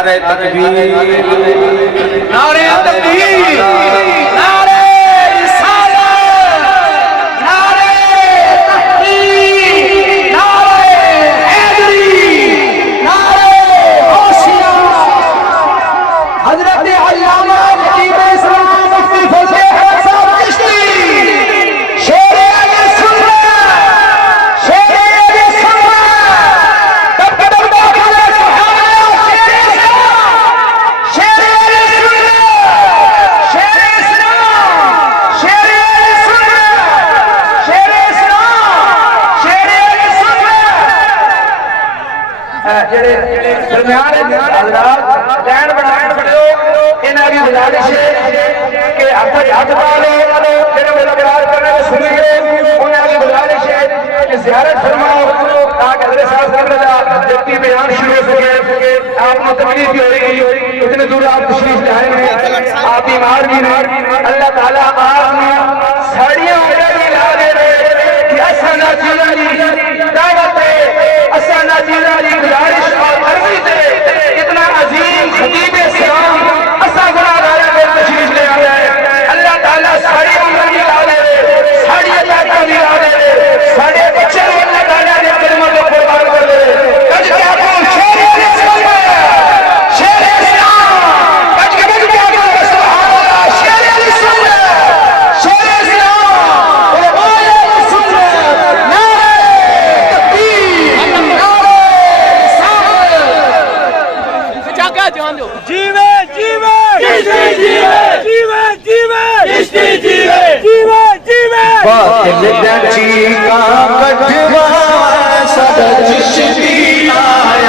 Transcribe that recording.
नारे तकबीर, नारे तकबीर, नारे रिसालत, नारे तहकीक, नारे हैदरी, नारे गौसिया। हजरत अल्लामा नकीब इस्लाम मुफ्ती फजल अहमद साहब चिश्ती, शेरे अहले सुन्नत, शेरे अहले सुन्नत, तब कदम दाखिले सुभान शेरे इस्लाम, शेरे अहले सुन्नत, शेरे इस्लाम, शेरे अहले सुन्नत, शेरे इस्लाम, शेरे अहले सुन्नत। जेड़े दरमियान हजरात लैंड बनाने पड़े इन्हां दी गुजारिश है कि हाथ पा लो, जेड़े मुलाकात करने को सुनिए उन्हां दी गुजारिश है कि ज़ियारत फरमाओ ताकि हज़रत साहब का जबकि बयान शुरू हो सके। आपको तकलीफ भी होगी, इतने दूर आप तशरीफ लाए हैं, आप बीमार भी हैं। अल्लाह ताला आप साड़ियां भी ला दे कि असाना चीज़ां दी दावत है, असाना चीज़ां दी गुजारिश और अर्जी से इतना अजीम खतीब इस्लाम असा गुनाहगार को तशरीफ ले आया है। अल्लाह ताला साड़ियां भी ला दे, साड़ियां जाता भी ला दे, साड़े बच्चे अल्लाह ताला ने कलमा को कुर्बान कर दे। कज क्या कौन शेर इस्लाम, शेर इस्लाम, कज के बज क्या कौन सुभान अल्लाह, शेर इस्लाम, शेर इस्लाम, ये बोले सुन्नत, नारे तकबीर, नारे रिसालत। जागा जान दो जीवे जीवे किश्ती जीवे, जीवे जीवे किश्ती जीवे, जीवे जीवे बातिल नची का कटवा सदा चिश्ती आए।